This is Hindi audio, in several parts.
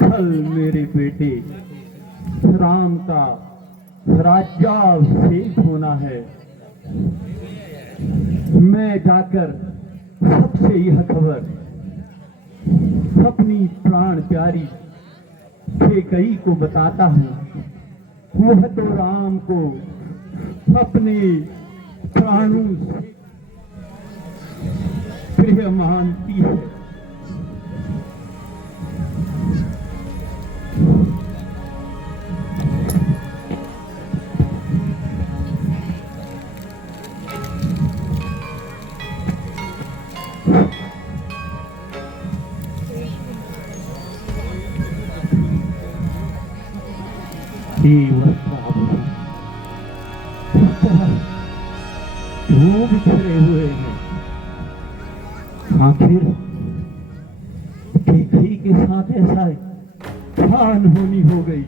कल मेरे बेटे राम का राज्याभिषेक होना है। मैं जाकर सबसे यह खबर अपनी प्राण प्यारी कैकेयी को बताता हूँ। वह तो राम को अपने प्राणों से प्रिय मानती है। क्यों बिखरे हुए हैं? आखिर कैकेयी के साथ ऐसा खान होनी हो गई।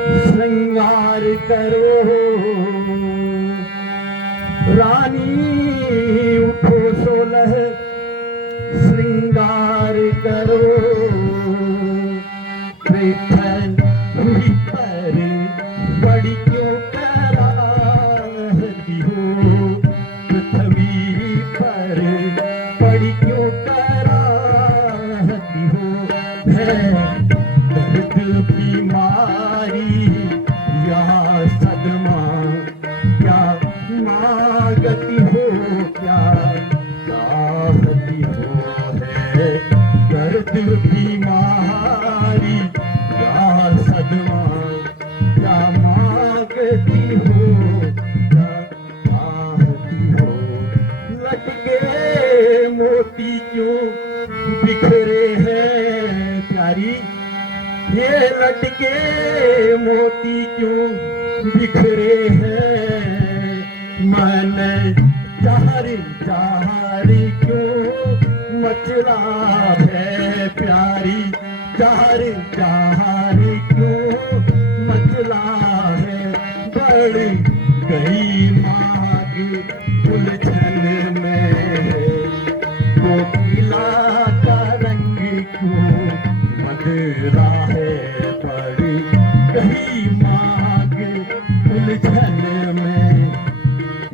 श्रृंगार करो रानी उठो सोलह श्रृंगार करो बैठन हुई पर बड़ी क्यों कराहती हो पृथ्वी पर बड़ी क्यों कराहती हो है दर्द बीमारी या सदमा क्या मांगती हो क्या चाहती हो है दर्द बीमारी या सदमा क्या मांगती हो क्या चाहती हो लटके मोती क्यों बिखरे हैं प्यारी ये लटके मोती क्यों बिखरे हैं मन चारी चारी क्यों मचला है प्यारी चारी चारी क्यों मचला है बड़ी गई माग उलझन में कोकिला का रंग क्यों बदला है बड़ी गई माग उलझन में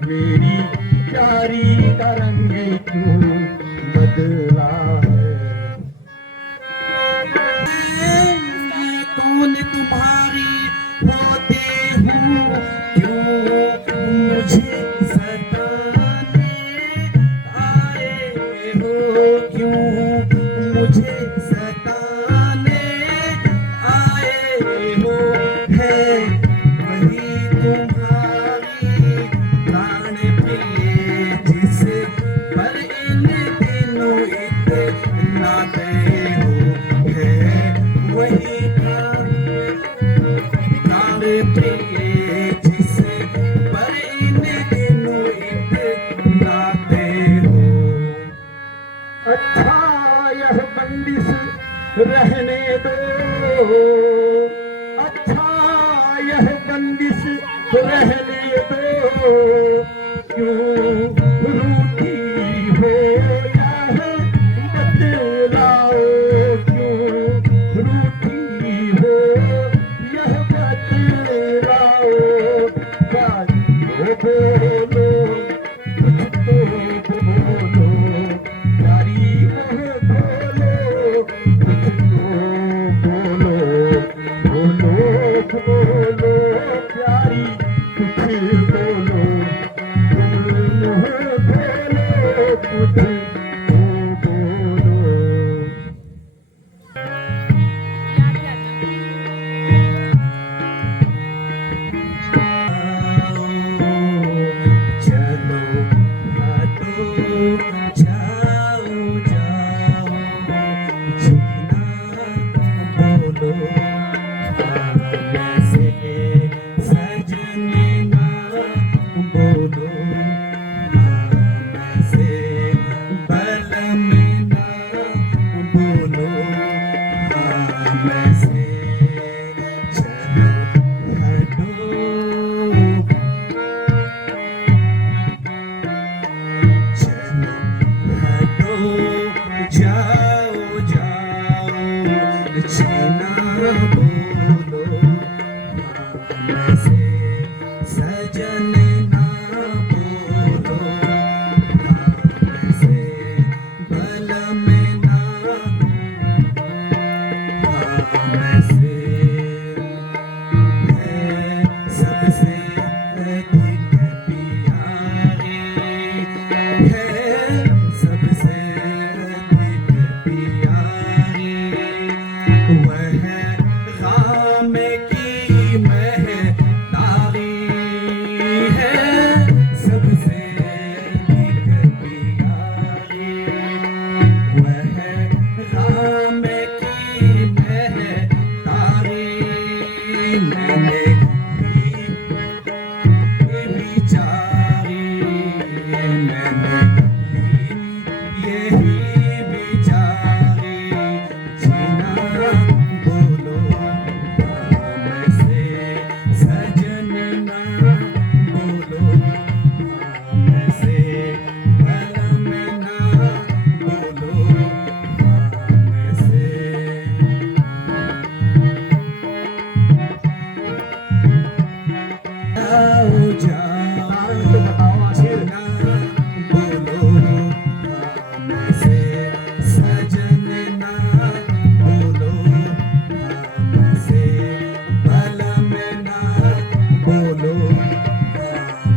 मेरी प्यारी का रंग क्यों बदला है। ये कौन तुम्हारी होते हूँ क्यों मुझे सताने आए हो क्यों मुझे सताने आए हो है वही तुम्हारी प्राण प्रिय जिसे पर इन दिनों इतना दे हो है वही प्राण प्रिय जिसे पर इन दिनों इतना दे हो। अच्छा यह बंदिश रहने दो अच्छा यह बंदिश रहने दो क्यों रूठी हो यह बतलाओ क्यों रूठी हो यह बतलाओ बोलो कुछ तो बोलो प्यारी मुँह खोलो कुछ तो बोलो बोलो प्यारी कुछ बोलो मुँह खोलो कुछ तो बोलो। चलो हटो जाओ जाओ जीना बोलो वैसे सजने ना बोलो वैसे बल में ना बोलो वैसे चलो हटो चलो हटो जाओ जाओ जीना बोलो वैसे सजन ना बोलो वैसे बल में ना वैसे है सबसे अधिक प्यारी है सबसे अधिक प्यारी वह राम की महतारी है सबसे अधिक प्यारी वह राम की महतारी मैंने विचारी मैंने यही विचारी जीना बोलो वैसे सजन ना बोलो वैसे बल में ना बोलो वैसे जाओ जाओ जीना बोलो वैसे सजन ना बोलो वैसे बल में ना बोलो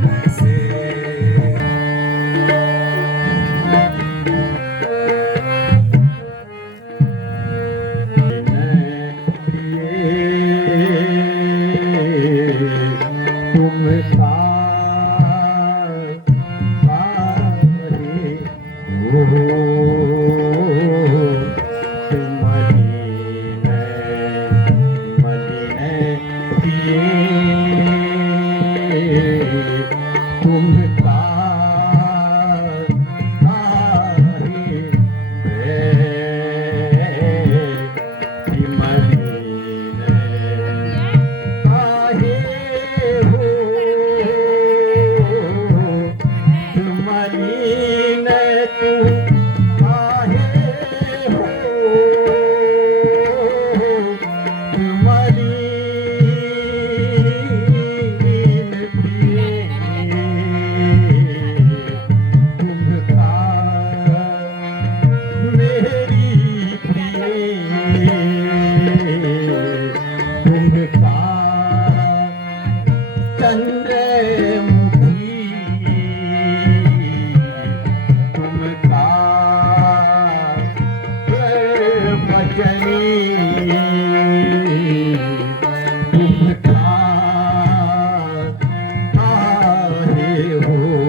वैसे तुम सारे हो मदीने पिए चंद्रमुखी तुमका भजनी तुमका आए हो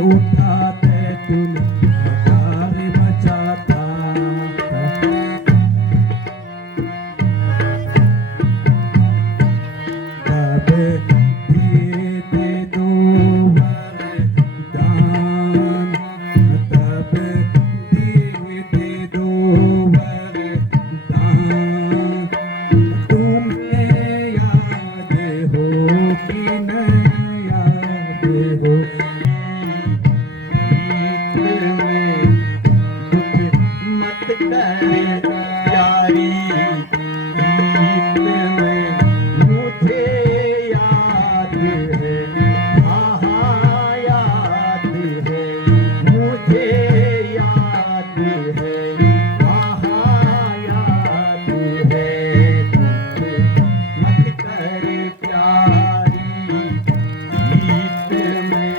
उठाते तूने मकार मचाता तब दिए थे दो वरदान तब दिए थे दो वरदान तुम्हें याद हो कि न याद हो मत कर प्यारी गीत में मुझे याद है हाँ हाँ याद है मुझे याद है हाँ हाँ याद है मत कर प्यारी गीत में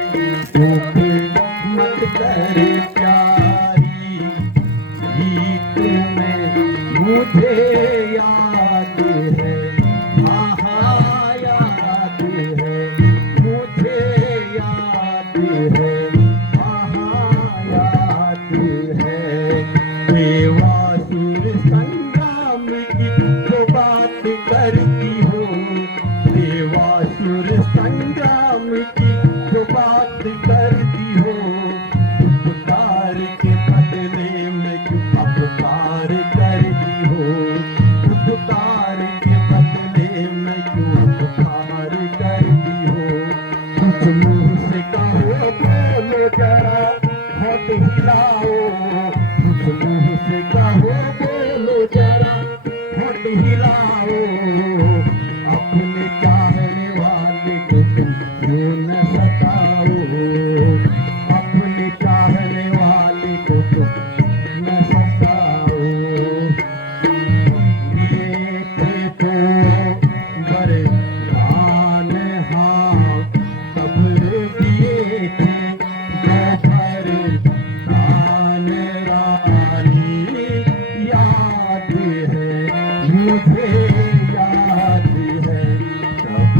मत कर प्यारी गीत में मुझे याद है हाँ हाँ याद है मुझे याद है हाँ हाँ याद है देवासुर संग्राम की जो बात करती हो देवासुर संग्राम की जो बात करती हो उपकार के बदले में क्यों अपकार करती हो उपकार के बदले में क्यों अपकार करती हो कुछ मुंह से कहो बोलो जरा होठ हिलाओ कुछ मुंह से कहो बोलो जरा होठ हिलाओ अपने चाहने वाले को तुम क्यों न सताओ अपने चाहने वाले को तुम न सताओ दिए थे तो वरदान हाँ तब दिए थे दो वरदान रानी याद है मुझे याद है सब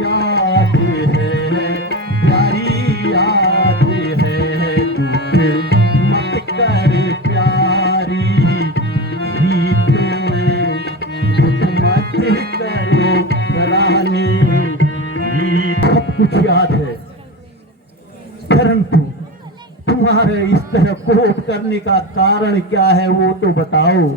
याद है प्यारी याद है तुझे मत कर प्यारी गीत में कुछ मत करो रानी गीत सब कुछ याद है परंतु तुम्हारे इस तरह कोप करने का कारण क्या है वो तो बताओ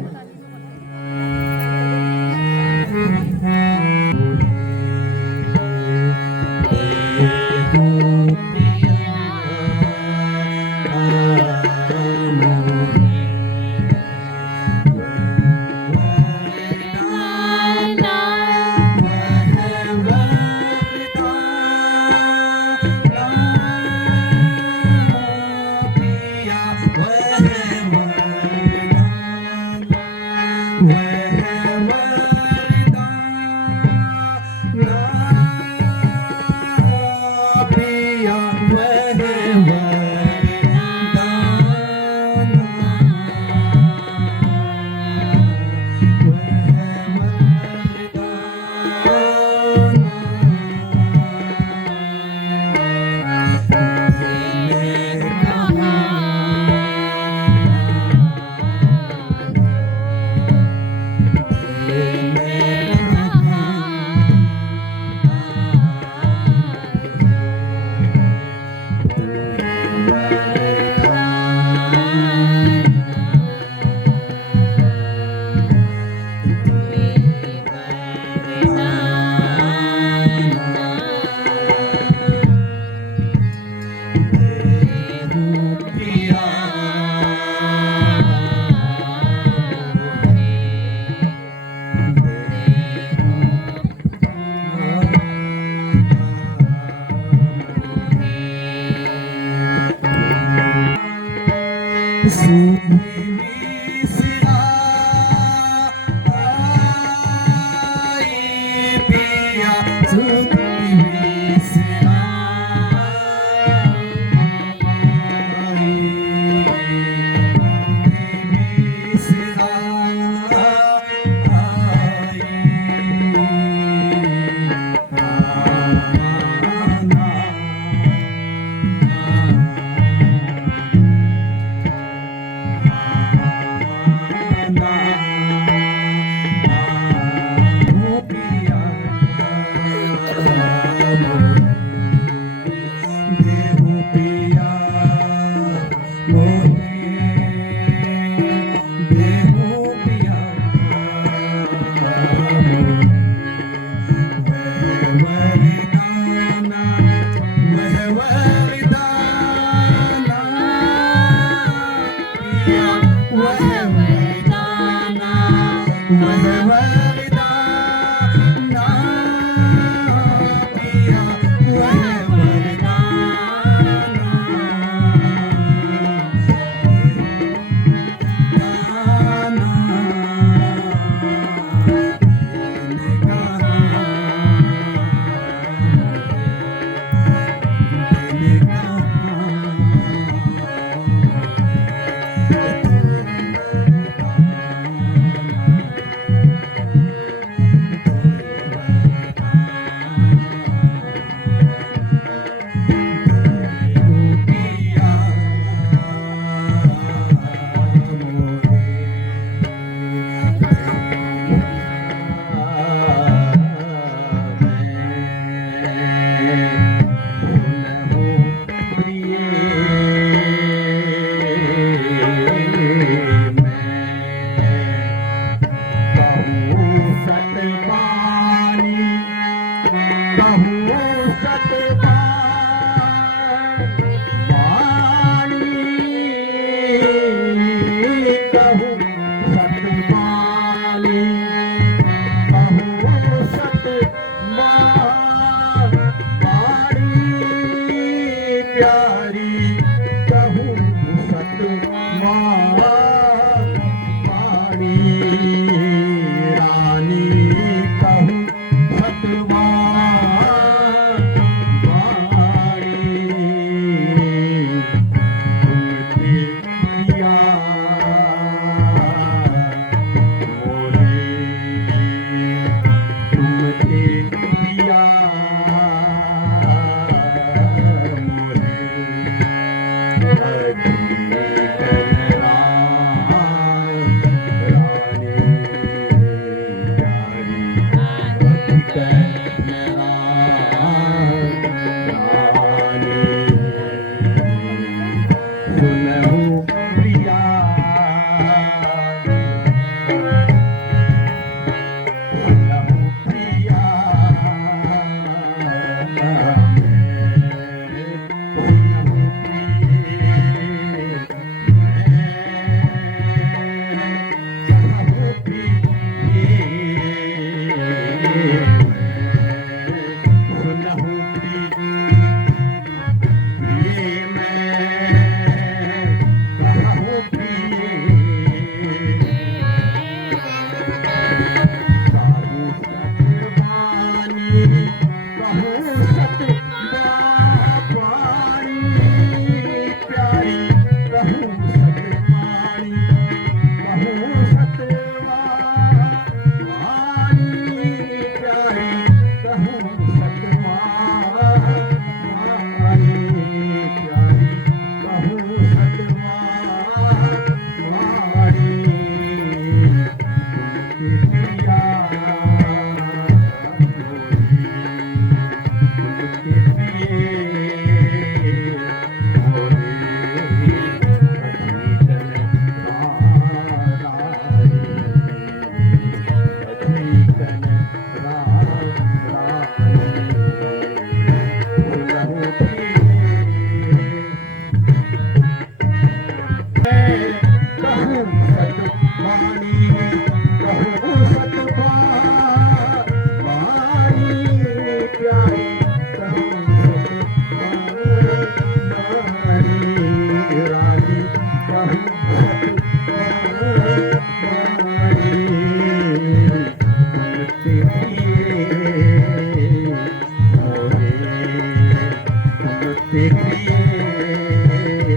देखिए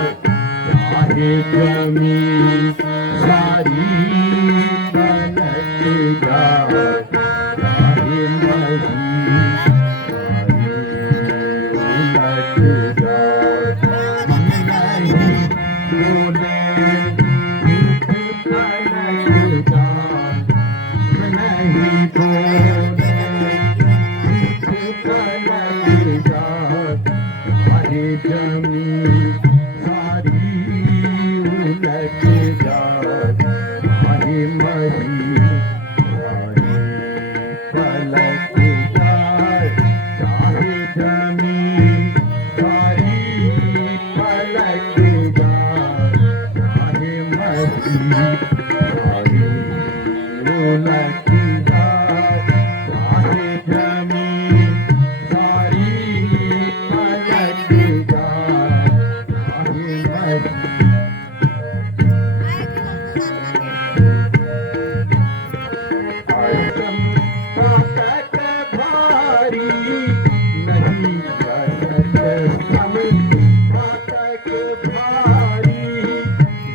मोरे जमी सारी पलट जाए चाहे मही सारी उलट जाए नहीं बोले झूठ पलट जाए नहीं बोले झूठ पलट जाए चाहे जमी सारी उलट जाए चाहे मही सारी पलट जाए चाहे जमी सारी पलट जाए चाहे मही सारी उलट जाए चाहे जमी सारी पलट जाए चाहे मही आइटम पाकट भारी नहीं करत हम पाकट भारी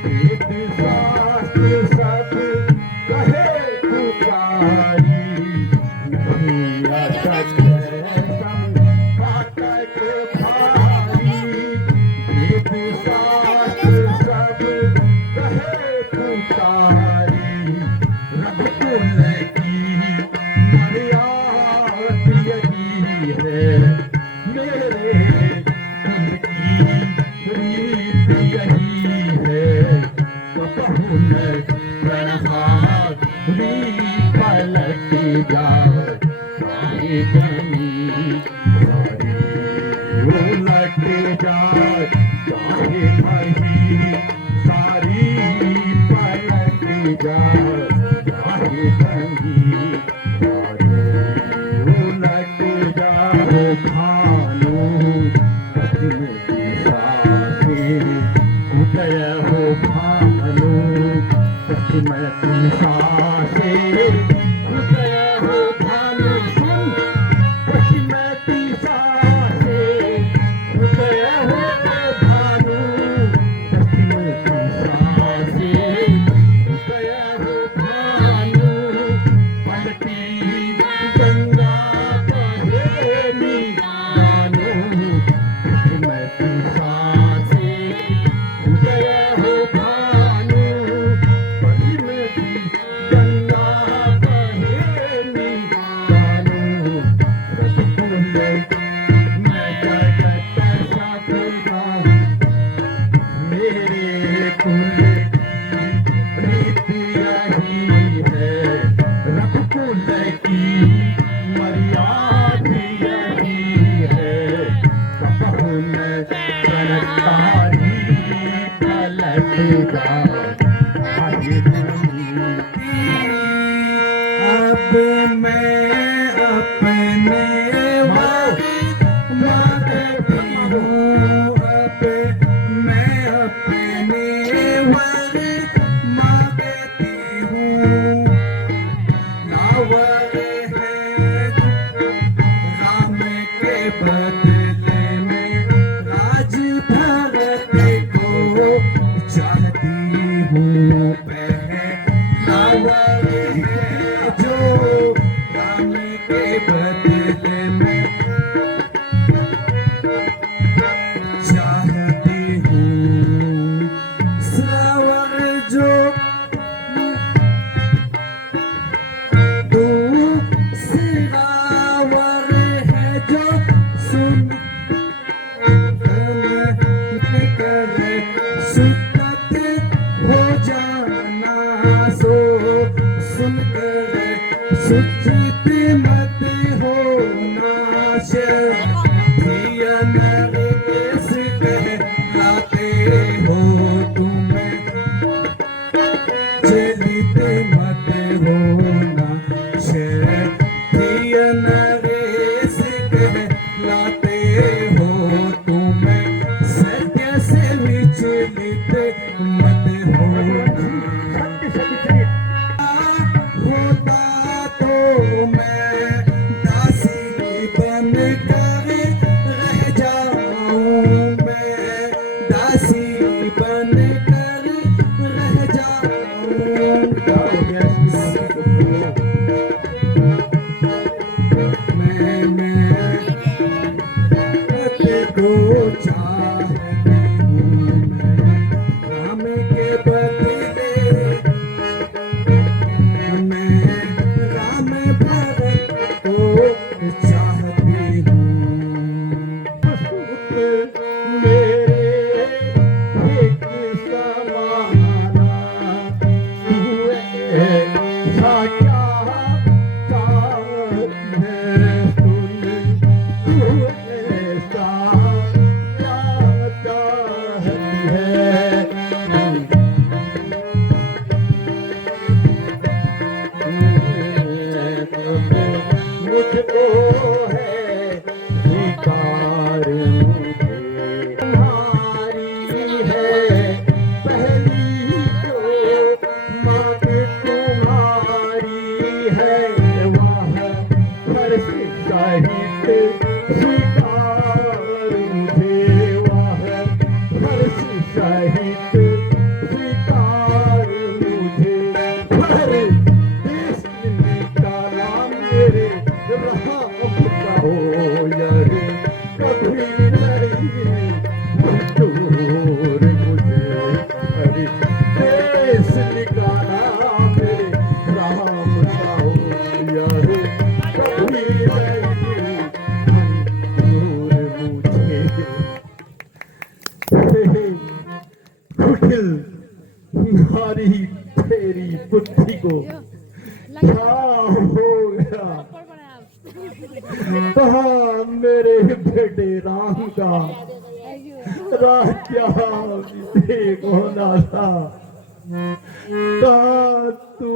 वेद शास्त्र सब कहे पुकारी नहीं करत हम पाकट भारी वेद शास्त्र सब कहे पुकारी रघुकुल की मर्याद यही है मेरे कुल की रीत यही है कबहू न प्रणहारी पलट जाए चाहे जमी सारी उलट जाए चाहे मही सारी पलट जाए चाहे जमी सारी उलट जाए भानु पश्चिम दिशा से उदय हो भानु पश्चिम दिशा से उदय हो भानु सुन पश्चिम दिशा से उदय हो भानु पश्चिम दिशा से उदय हो भानु पलटी गंगा बहेली जानो पश्चिम दिशा से उदय हो भानु पश्चिम गंगा बहेली जानो रघुकुल मैं जगत सबका मेरे कुल की रीत यही है रघुकुल की मर्याद यही है कबहू न प्रणतारी पलट जाए चाहे जमी अब मैं अपने वक्त मांगती हूँ अब मैं अपने वक्त मांगती हूँ नावर है राम के बदले में राज भरत को चाहती हूँ पहनावर है जो राम के बदले में चाहती हूँ श्रावण जो दूसरावर है जो सुन लाते हो तुम्हें चलिते मत होना शैथियन रेस लाते हो तुम्हें सत्य से विचलित मत होना होता तो मैं दासी बन कर रह जाऊं मैं दासी बन कर रह जाऊं मैं को चाहती हूँ राम के बदले मैं राम भरत को चाहती हूँ मेरे एक समाना हुए साचा मुझको है अधिकार तुम्हारी है पहली जो मांग तुम्हारी है वह हर साहित्य स्वीकार मुझे वह हर साहित्य स्वीकार मुझे हर देश निकाला मेरे राम का हो यार कभी नहीं दूर मुझे हरि देश निकाला मेरे राम का हो यार कभी नहीं दूर मुझे कुटिल नारी तेरी बुद्धि को क्या हो गया कहाँ मेरे बेटे राम का राजा अभिषेक होना था कहाँ तू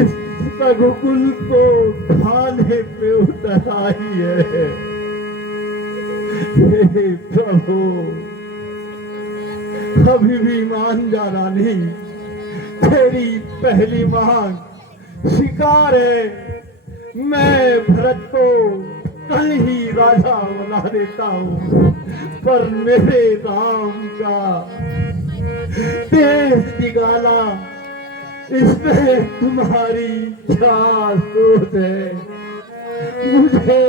इस रघुकुल को खाने पे उतर आई है हे प्रभु अभी भी मान जा रानी तेरी पहली मांग शिकार है मैं भरत को कल ही राजा बना देता हूँ पर मेरे राम का देश निकाला इसमें तुम्हारी क्या सोच है मुझे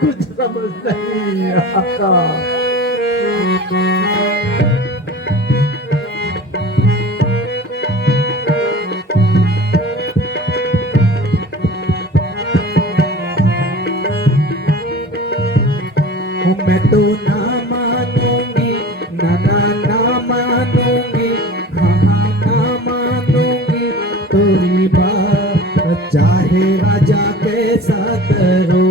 कुछ समझ नहीं आता मैं तो ना मानूंगी ना मानूंगी हाँ ना मानूंगी तेरी बात चाहे राजा कैसा करो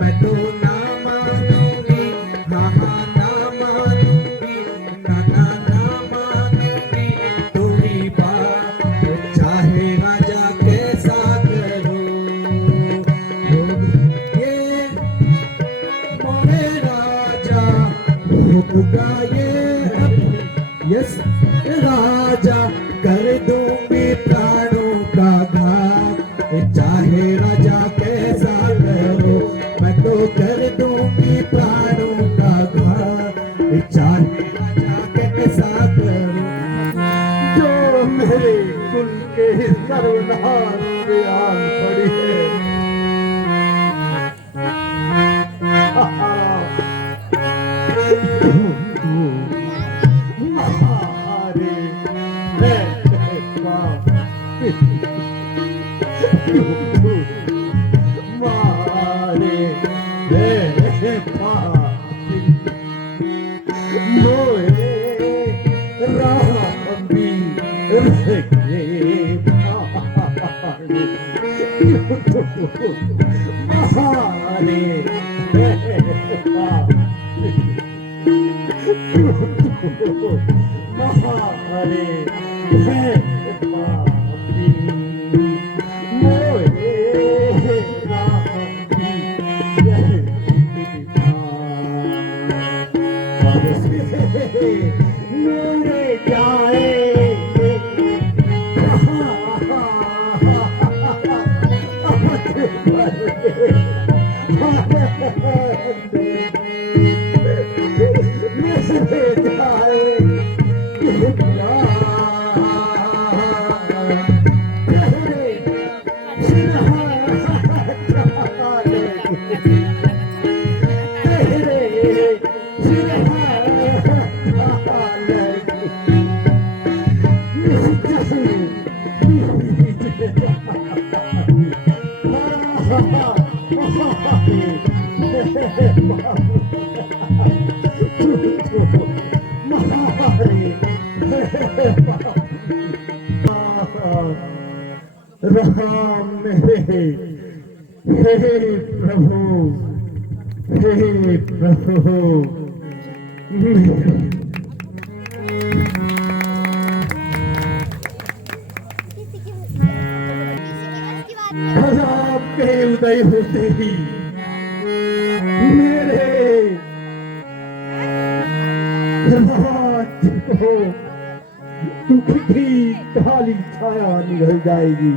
मैं तो ना मानूंगी हाँ ना मानूंगी ना मानूंगी तेरी बात चाहे राजा कैसा करो ये मोरे राजा होगा ये यस राजा कर दूंगी प्राणों का घात चाहे राजा कैसा करो मैं तो कर दूंगी प्राणों का घात चाहे राजा कैसा करो जो मेरे कुल के सर्वनाश पे आन पड़ी है महारे मेरे जाए राम मेरे हे प्रभु आपके उदय होते ही मेरे राज्य को दुख की काली छाया निकल जाएगी।